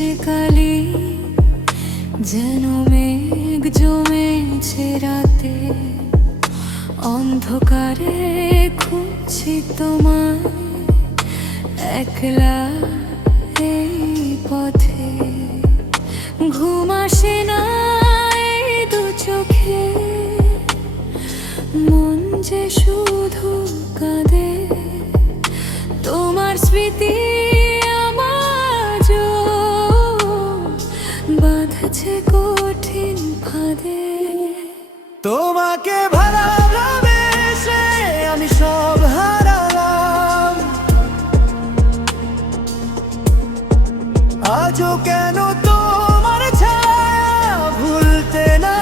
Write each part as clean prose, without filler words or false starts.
যে কালি যেন মেঘ জমেছে রাতে, অন্ধকারে খুঁজছি তোমায় একলা এই পথে। ঘুম আসে না এই দু চোখে, মন যে শুধু কাঁদে। তোমার স্মৃতি আমাজও বাঁধছে কঠিন ফাঁদে। তোমাকে ভালোবেসে আমি সব হারালাম, আজও কেন তোমার ছায়া ভুলতে না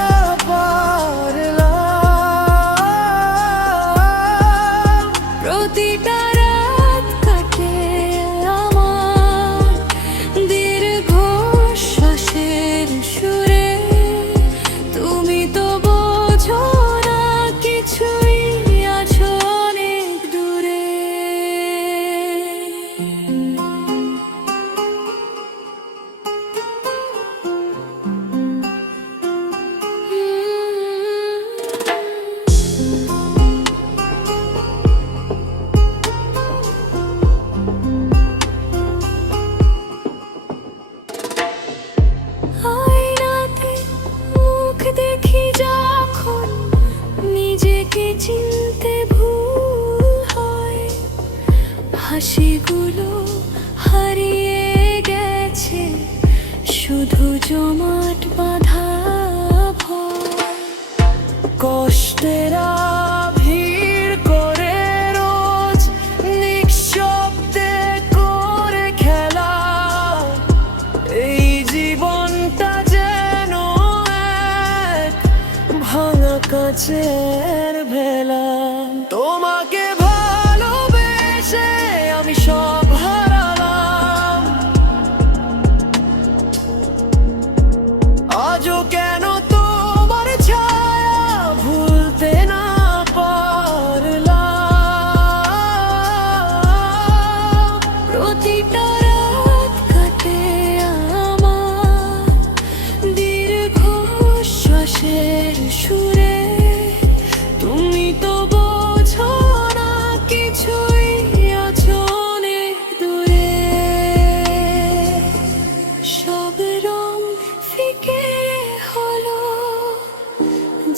পারলাম। প্রতিটা রাত কাটে আমার দীর্ঘ শ্বাসের সুরে, তুমি তো বোঝো না কিছুই, আছো অনেক দূরে। আয়নাতে মুখ দেখি যখন, নিজেকে চিনতে ভুল হয়। হাসিগুলো হারিয়ে গেছে, শুধু জমাট বাঁধা ভয়। কষ্টের ভিড় করে রোজ নিঃশব্দে করে খেলা, এই জীবনটা যেন এক ভাঙা কাচের ভেলা। তোমাকে ভালোবেসে আমি সব হারালাম, আজও কেন তোমার ছায়া ভুলতে না পারলাম। প্রতিটা রাত কাটে আমার দীর্ঘ শ্বাসের সুরে, তুমি তো বোঝো না কিছুই, আছো অনেক দূরে। সব রং ফিকে হলো,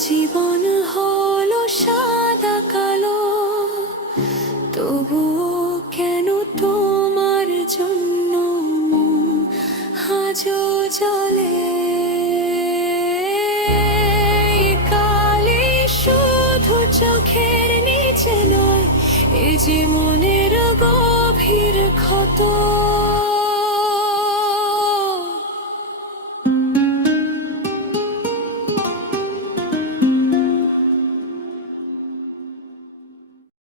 জীবন হলো সাদা কালো, তবুও কেন তোমার জন্য মন আজও জ্বলে। এই কালি শুধু চোখের নিচে নয়, এই যে মনের গভীর ক্ষত।